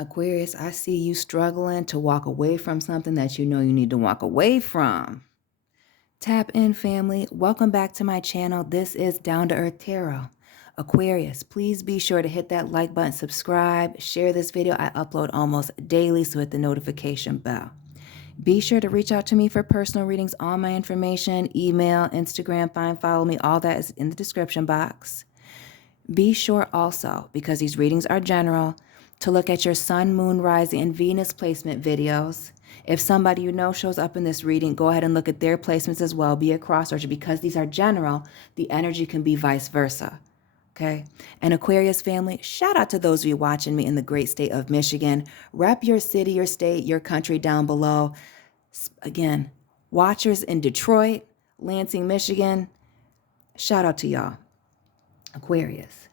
Aquarius, I see you struggling to walk away from something that you know you need to walk away from. Tap in, family. Welcome back to my channel. This is Down to Earth Tarot. Aquarius, please be sure to hit that like button, subscribe, share this video. I upload almost daily, so hit the notification bell. Be sure to reach out to me for personal readings. All my information, email, Instagram, follow me, all that is in the description box. Be sure also, because these readings are general, to look at your sun, moon, rising, and Venus placement videos. If somebody you know shows up in this reading, go ahead and look at their placements as well. Be a cross-searcher. Because these are general, the energy can be vice versa. Okay? And Aquarius family, shout out to those of you watching me in the great state of Michigan. Rep your city, your state, your country down below. Again, watchers in Detroit, Lansing, Michigan, shout out to y'all. Aquarius.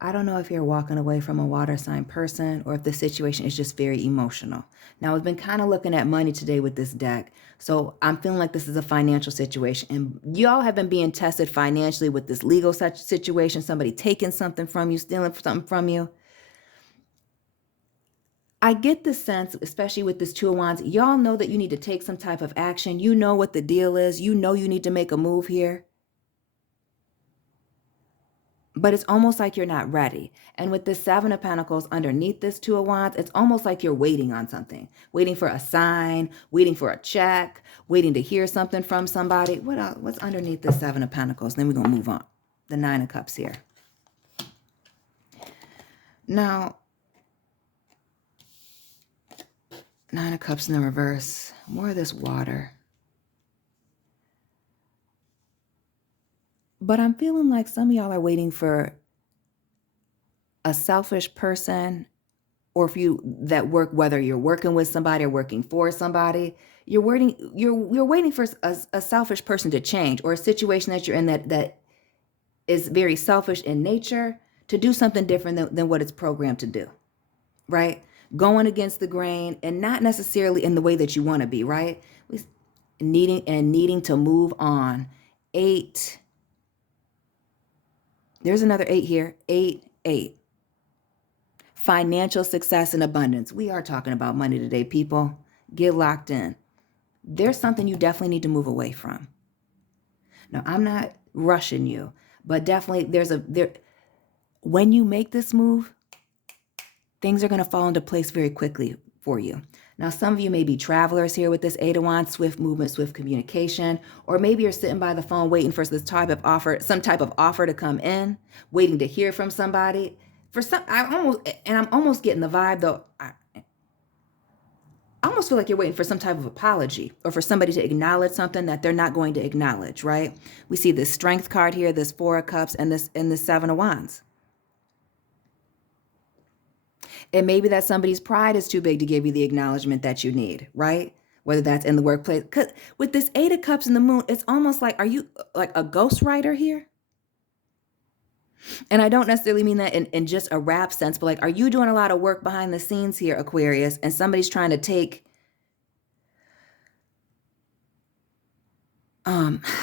I don't know if you're walking away from a water sign person or if the situation is just very emotional. Now, I've been kind of looking at money today with this deck. So I'm feeling like this is a financial situation. And y'all have been being tested financially with this legal situation, somebody taking something from you, stealing something from you. I get the sense, especially with this Two of Wands, y'all know that you need to take some type of action. You know what the deal is. You know you need to make a move here. But it's almost like you're not ready. And with this Seven of Pentacles underneath this Two of Wands, it's almost like you're waiting on something. Waiting for a sign, waiting for a check, waiting to hear something from somebody. What else? What's underneath the Seven of Pentacles? Then we're going to move on. The Nine of Cups here. Now, Nine of Cups in the reverse. More of this water. But I'm feeling like some of y'all are waiting for a selfish person, or if you that work, whether you're working with somebody or working for somebody, you're waiting for a selfish person to change, or a situation that you're in that is very selfish in nature to do something different than what it's programmed to do, right? Going against the grain and not necessarily in the way that you want to be, right? Needing to move on. 8. There's another 8 here. 8, 8. Financial success and abundance. We are talking about money today, people. Get locked in. There's something you definitely need to move away from. Now, I'm not rushing you, but definitely when you make this move, things are going to fall into place very quickly for you. Now, some of you may be travelers here with this 8 of Wands, swift movement, swift communication, or maybe you're sitting by the phone waiting for some type of offer to come in, waiting to hear from somebody. I'm almost getting the vibe though. I almost feel like you're waiting for some type of apology or for somebody to acknowledge something that they're not going to acknowledge, right? We see this Strength card here, this 4 of Cups, and this 7 of Wands. It may be that somebody's pride is too big to give you the acknowledgement that you need, right? Whether that's in the workplace. Because with this 8 of Cups and the Moon, it's almost like, are you like a ghostwriter here? And I don't necessarily mean that in just a rap sense, but like, are you doing a lot of work behind the scenes here, Aquarius, and somebody's trying to take,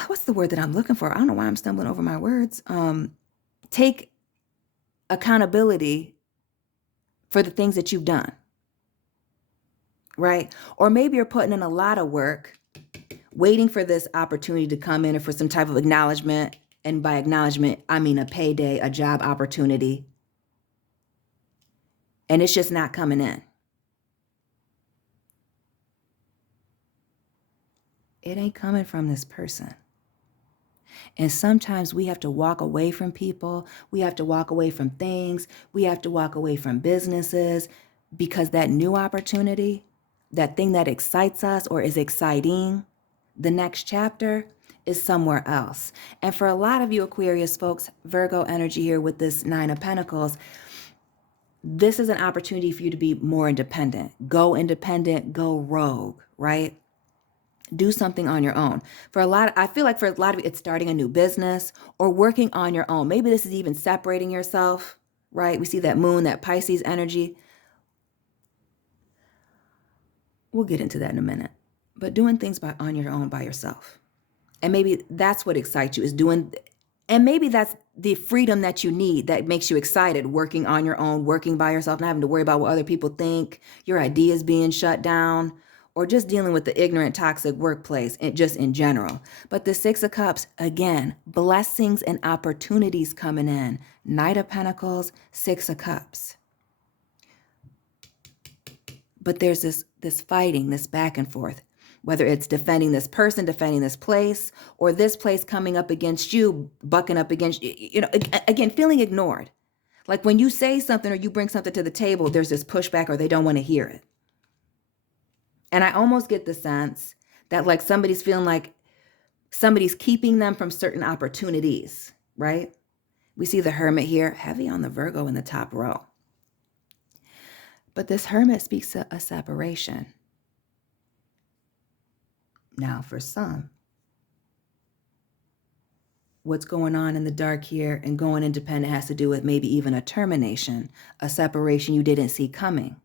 what's the word that I'm looking for? I don't know why I'm stumbling over my words. Take accountability for the things that you've done, right? Or maybe you're putting in a lot of work, waiting for this opportunity to come in or for some type of acknowledgement. And by acknowledgement, I mean a payday, a job opportunity. And it's just not coming in. It ain't coming from this person. And sometimes we have to walk away from people. We have to walk away from things. We have to walk away from businesses because that new opportunity, that thing that excites us or is exciting, the next chapter is somewhere else. And for a lot of you Aquarius folks, Virgo energy here with this 9 of Pentacles, this is an opportunity for you to be more independent. Go independent, go rogue, right? Do something on your own. I feel like for a lot of you, it's starting a new business or working on your own. Maybe this is even separating yourself, right? We see that Moon, that Pisces energy. We'll get into that in a minute. But doing things on your own by yourself. And maybe that's what excites you, is doing And maybe that's the freedom that you need, that makes you excited, working on your own, working by yourself, not having to worry about what other people think, your ideas being shut down, or just dealing with the ignorant, toxic workplace, just in general. But the Six of Cups, again, blessings and opportunities coming in. Knight of Pentacles, Six of Cups. But there's this fighting, this back and forth, whether it's defending this person, defending this place, or this place coming up against you, bucking up against you, again, feeling ignored. Like when you say something or you bring something to the table, there's this pushback or they don't want to hear it. And I almost get the sense that like somebody's feeling like somebody's keeping them from certain opportunities, right? We see the Hermit here, heavy on the Virgo in the top row. But this Hermit speaks to a separation. Now, for some, what's going on in the dark here and going independent has to do with maybe even a termination, a separation you didn't see coming.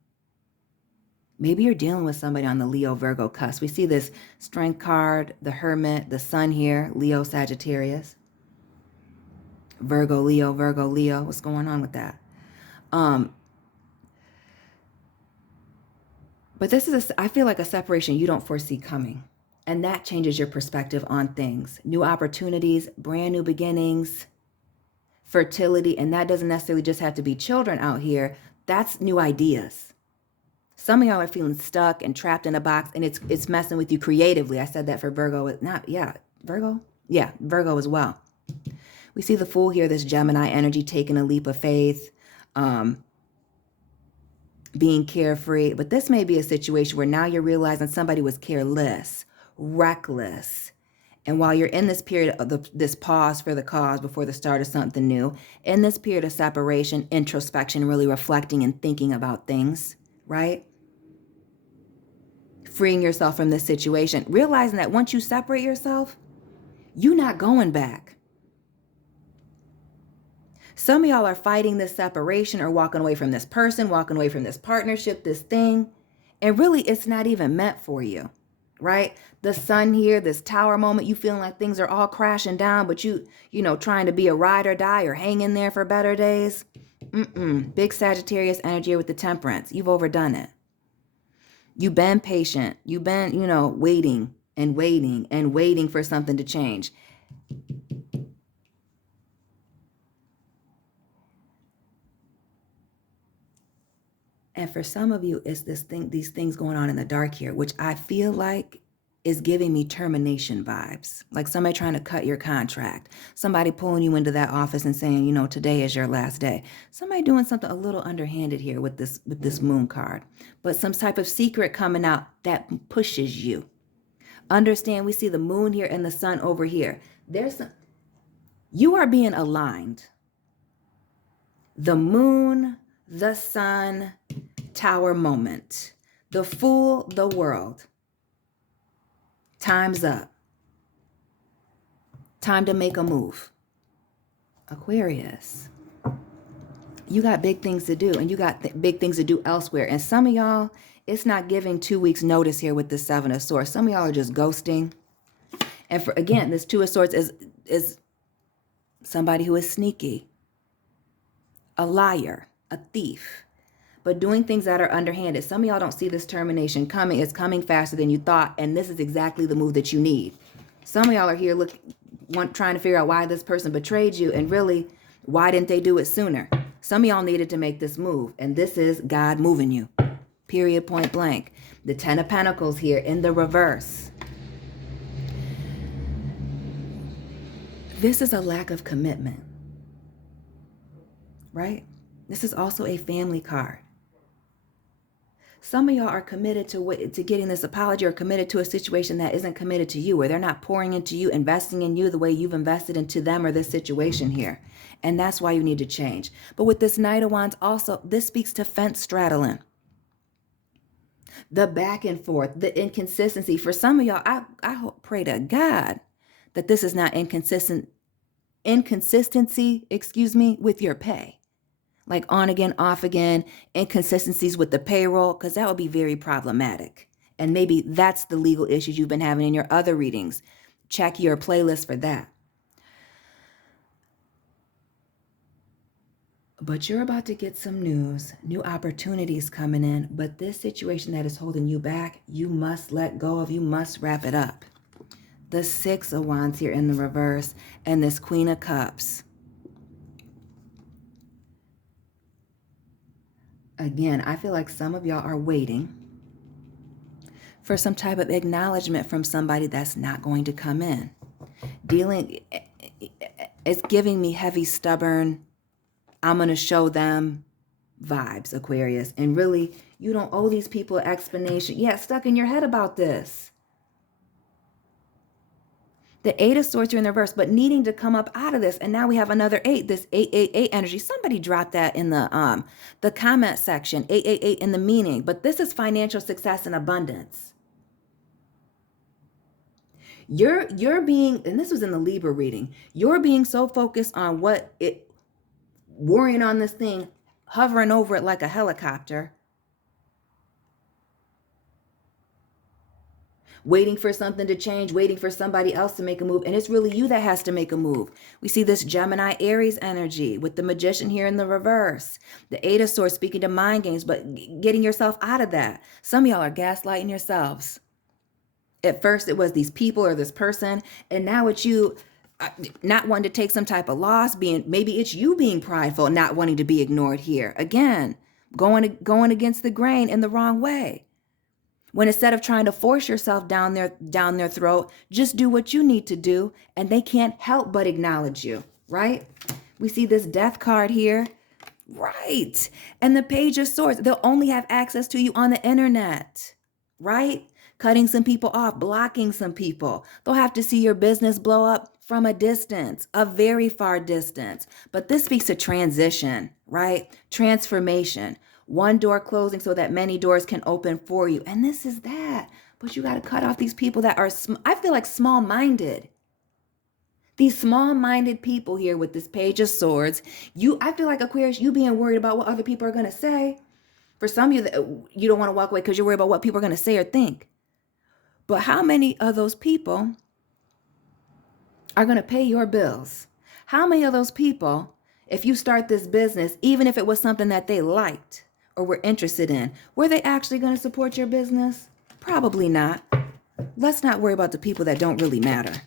Maybe you're dealing with somebody on the Leo-Virgo cusp. We see this Strength card, the Hermit, the Sun here, Leo, Sagittarius. Virgo, Leo, Virgo, Leo. What's going on with that? But this is, I feel like a separation you don't foresee coming. And that changes your perspective on things. New opportunities, brand new beginnings, fertility. And that doesn't necessarily just have to be children out here. That's new ideas. Some of y'all are feeling stuck and trapped in a box, and it's messing with you creatively. I said that for Virgo. Virgo? Yeah, Virgo as well. We see the Fool here, this Gemini energy, taking a leap of faith, being carefree. But this may be a situation where now you're realizing somebody was careless, reckless. And while you're in this period of this pause for the cause before the start of something new, in this period of separation, introspection, really reflecting and thinking about things, right? Freeing yourself from this situation, realizing that once you separate yourself, you're not going back. Some of y'all are fighting this separation or walking away from this person, walking away from this partnership, this thing, and really it's not even meant for you, right? The Sun here, this Tower moment, you feeling like things are all crashing down, but you trying to be a ride or die or hang in there for better days. Big Sagittarius energy with the Temperance. You've overdone it. You've been patient. You've been, waiting and waiting and waiting for something to change. And for some of you, it's these things going on in the dark here, which I feel like is giving me termination vibes. Like somebody trying to cut your contract. Somebody pulling you into that office and saying, today is your last day. Somebody doing something a little underhanded here with this Moon card. But some type of secret coming out that pushes you. Understand, we see the Moon here and the Sun over here. You are being aligned. The Moon, the Sun, Tower moment. The Fool, the world. Time's up. Time to make a move. Aquarius. You got big things to do, and you got big things to do elsewhere. And some of y'all, it's not giving 2 weeks notice here with the Seven of Swords. Some of y'all are just ghosting. And again, this Two of Swords is somebody who is sneaky, a liar, a thief, but doing things that are underhanded. Some of y'all don't see this termination coming. It's coming faster than you thought, and this is exactly the move that you need. Some of y'all are here trying to figure out why this person betrayed you, and really, why didn't they do it sooner? Some of y'all needed to make this move, and this is God moving you. Period, point blank. The Ten of Pentacles here in the reverse. This is a lack of commitment, right? This is also a family card. Some of y'all are committed to getting this apology, or committed to a situation that isn't committed to you, where they're not pouring into you, investing in you the way you've invested into them or this situation here. And that's why you need to change. But with this Knight of Wands also, this speaks to fence straddling. The back and forth, the inconsistency. For some of y'all, I pray to God that this is not inconsistency, with your pay. Like on again, off again, inconsistencies with the payroll, because that would be very problematic. And maybe that's the legal issues you've been having in your other readings. Check your playlist for that. But you're about to get some news, new opportunities coming in. But this situation that is holding you back, you must let go of, you must wrap it up. The Six of Wands here in the reverse, and this Queen of Cups. Again, I feel like some of y'all are waiting for some type of acknowledgement from somebody that's not going to come in. It's giving me heavy, stubborn, I'm going to show them vibes, Aquarius. And really, you don't owe these people an explanation. Yeah, stuck in your head about this. The Eight of Swords are in the reverse, but needing to come up out of this. And now we have another 8, this 888 energy. Somebody dropped that in the comment section, 888 in the meaning. But this is financial success and abundance. You're being, and this was in the Libra reading, you're being so focused on worrying on this thing, hovering over it like a helicopter, waiting for something to change, waiting for somebody else to make a move. And it's really you that has to make a move. We see this Gemini Aries energy with the Magician here in the reverse. The Eight of Swords speaking to mind games, but getting yourself out of that. Some of y'all are gaslighting yourselves. At first it was these people or this person, and now it's you not wanting to take some type of loss, maybe it's you being prideful, not wanting to be ignored here. Again, going against the grain in the wrong way. When instead of trying to force yourself down their throat, just do what you need to do, and they can't help but acknowledge you, right? We see this Death card here, right? And the Page of Swords, they'll only have access to you on the internet, right? Cutting some people off, blocking some people. They'll have to see your business blow up from a distance, a very far distance. But this speaks to transition, right? Transformation. One door closing so that many doors can open for you. And this is that. But you got to cut off these people that are, I feel like, small-minded. These small-minded people here with this Page of Swords. I feel like, Aquarius, you being worried about what other people are going to say. For some of you, you don't want to walk away because you're worried about what people are going to say or think. But how many of those people are going to pay your bills? How many of those people, if you start this business, even if it was something that they liked or were interested in, were they actually going to support your business? Probably not. Let's not worry about the people that don't really matter.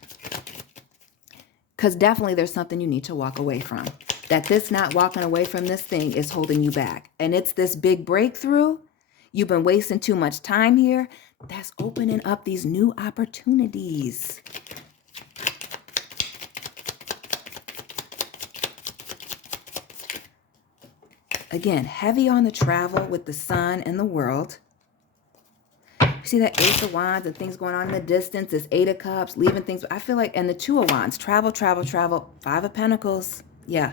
Because definitely there's something you need to walk away from. That this not walking away from this thing is holding you back. And it's this big breakthrough. You've been wasting too much time here. That's opening up these new opportunities. Again, heavy on the travel with the sun and the world. You see that Ace of Wands and things going on in the distance. This Eight of Cups, leaving things. I feel like, and the Two of Wands, travel, travel, travel. Five of Pentacles. Yeah.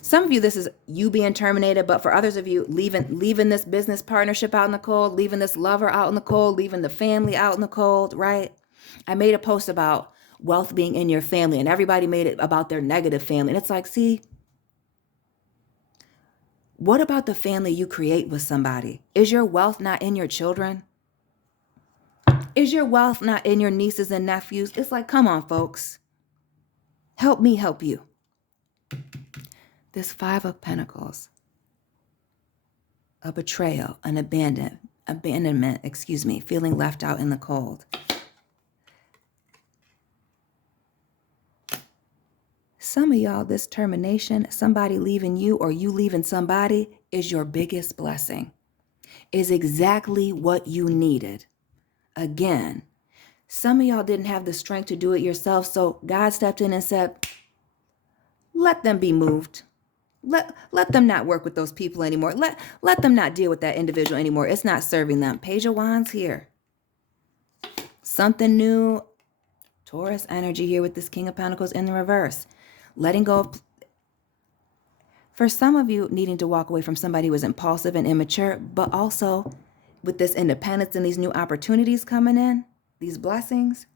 Some of you, this is you being terminated, but for others of you, leaving this business partnership out in the cold, leaving this lover out in the cold, leaving the family out in the cold, right? I made a post about wealth being in your family, and everybody made it about their negative family. And it's like, see, what about the family you create with somebody? Is your wealth not in your children? Is your wealth not in your nieces and nephews? It's like, come on, folks. Help me help you. This Five of Pentacles, a betrayal, an abandonment, feeling left out in the cold. Some of y'all, this termination, somebody leaving you or you leaving somebody, is your biggest blessing, is exactly what you needed. Again, some of y'all didn't have the strength to do it yourself, so God stepped in and said, let them be moved. Let them not work with those people anymore. Let them not deal with that individual anymore. It's not serving them. Page of Wands here. Something new. Taurus energy here with this King of Pentacles in the reverse. Letting go of, for some of you, needing to walk away from somebody who was impulsive and immature, but also with this independence and these new opportunities coming in, these blessings,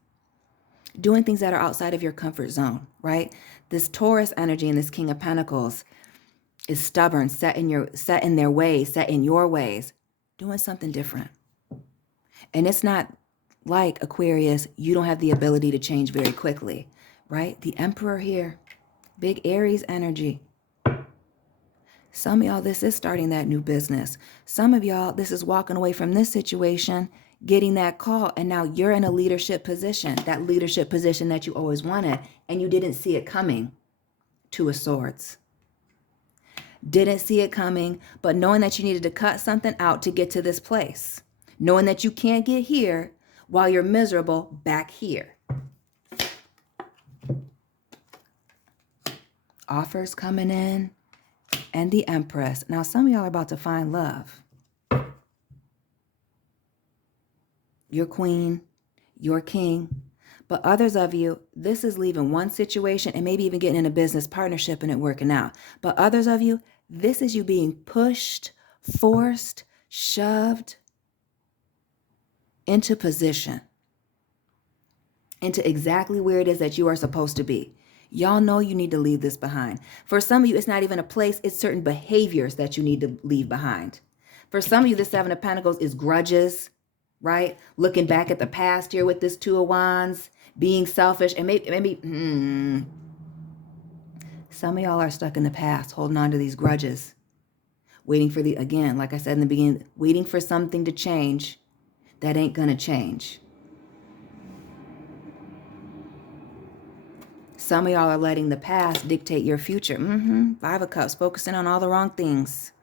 doing things that are outside of your comfort zone, right? This Taurus energy and this King of Pentacles is stubborn, set in their ways, set in your ways, doing something different. And it's not like, Aquarius, you don't have the ability to change very quickly, right? The Emperor here, big Aries energy. Some of y'all, this is starting that new business. Some of y'all, this is walking away from this situation, getting that call, and now you're in a leadership position, that leadership position that you always wanted, and you didn't see it coming. Two of Swords. Didn't see it coming, but knowing that you needed to cut something out to get to this place. Knowing that you can't get here while you're miserable back here. Offers coming in. And the Empress. Now, some of y'all are about to find love. Your queen, your king. But others of you, this is leaving one situation and maybe even getting in a business partnership and it working out. But others of you, this is you being pushed, forced, shoved into position. Into exactly where it is that you are supposed to be. Y'all know you need to leave this behind. For some of you, it's not even a place. It's certain behaviors that you need to leave behind. For some of you, the Seven of Pentacles is grudges, right? Looking back at the past here with this Two of Wands, being selfish, and maybe some of y'all are stuck in the past, holding on to these grudges, waiting for again, like I said in the beginning, waiting for something to change that ain't gonna change. Some of y'all are letting the past dictate your future. Five of Cups, focusing on all the wrong things.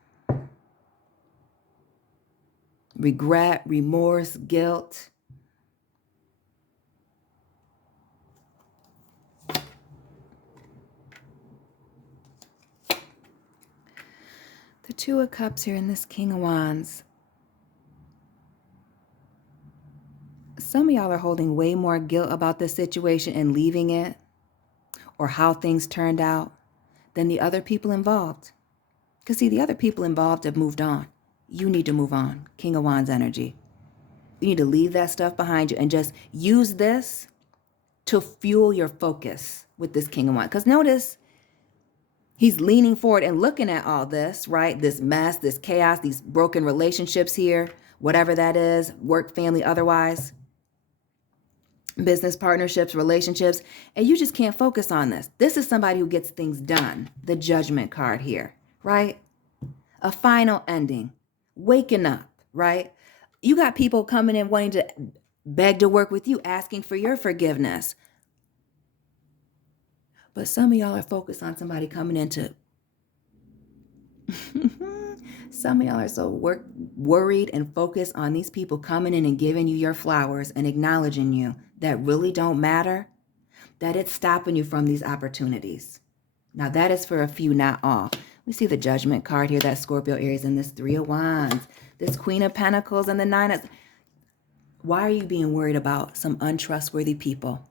Regret, remorse, guilt. The Two of Cups here and this King of Wands. Some of y'all are holding way more guilt about this situation and leaving it, or how things turned out, than the other people involved. Because see, the other people involved have moved on. You need to move on. King of Wands energy. You need to leave that stuff behind you and just use this to fuel your focus with this King of Wands. Because notice, he's leaning forward and looking at all this, right? This mess, this chaos, these broken relationships here, whatever that is, work, family, otherwise. Business partnerships, relationships, and you just can't focus on this. This is somebody who gets things done. The Judgment card here, right? A final ending, waking up, right? You got people coming in wanting to beg to work with you, asking for your forgiveness. But some of y'all are focused on somebody coming in to some of y'all are so worried and focused on these people coming in and giving you your flowers and acknowledging you that really don't matter, that it's stopping you from these opportunities. Now that is for a few, not all. We see the Judgment card here, that Scorpio, Aries, and this Three of Wands, this Queen of Pentacles, and the Nine of... Why are you being worried about some untrustworthy people?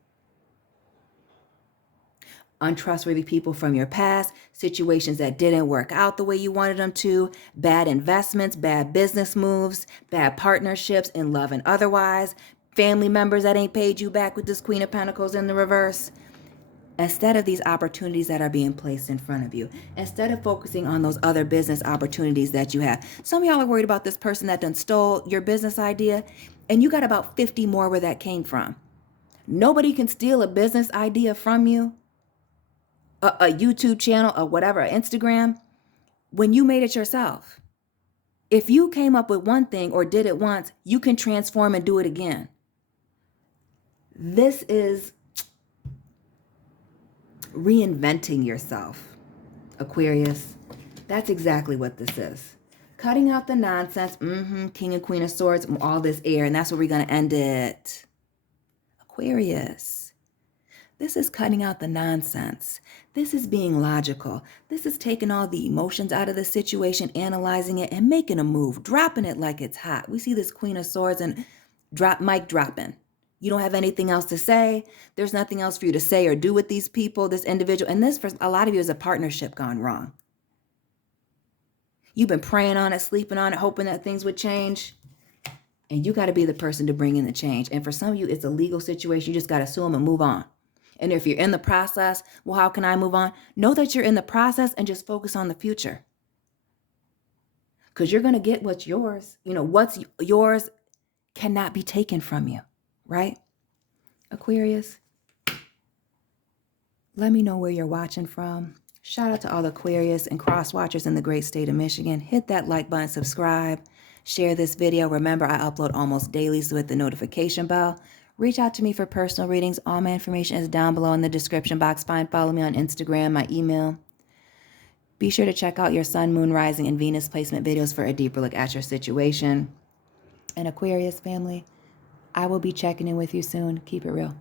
Untrustworthy people from your past, situations that didn't work out the way you wanted them to, bad investments, bad business moves, bad partnerships in love and otherwise, family members that ain't paid you back with this Queen of Pentacles in the reverse. Instead of these opportunities that are being placed in front of you, instead of focusing on those other business opportunities that you have. Some of y'all are worried about this person that done stole your business idea, and you got about 50 more where that came from. Nobody can steal a business idea from you. A YouTube channel or whatever, Instagram, when you made it yourself. If you came up with one thing or did it once, you can transform and do it again. This is reinventing yourself, Aquarius. That's exactly what this is. Cutting out the nonsense. King and Queen of Swords, all this air, and that's where we're going to end it. Aquarius. This is cutting out the nonsense. This is being logical. This is taking all the emotions out of the situation, analyzing it, and making a move, dropping it like it's hot. We see this Queen of Swords and mic dropping. You don't have anything else to say. There's nothing else for you to say or do with these people, this individual. And this, for a lot of you, is a partnership gone wrong. You've been praying on it, sleeping on it, hoping that things would change. And you got to be the person to bring in the change. And for some of you, it's a legal situation. You just got to sue them and move on. And if you're in the process, well, how can I move on? Know that you're in the process and just focus on the future. Because you're going to get what's yours. You know, what's yours cannot be taken from you, right? Aquarius, let me know where you're watching from. Shout out to all the Aquarius and cross watchers in the great state of Michigan. Hit that like button, subscribe, share this video. Remember, I upload almost daily, so hit the notification bell. Reach out to me for personal readings. All my information is down below in the description box. Follow me on Instagram, my email. Be sure to check out your Sun, Moon, Rising, and Venus placement videos for a deeper look at your situation. And Aquarius family, I will be checking in with you soon. Keep it real.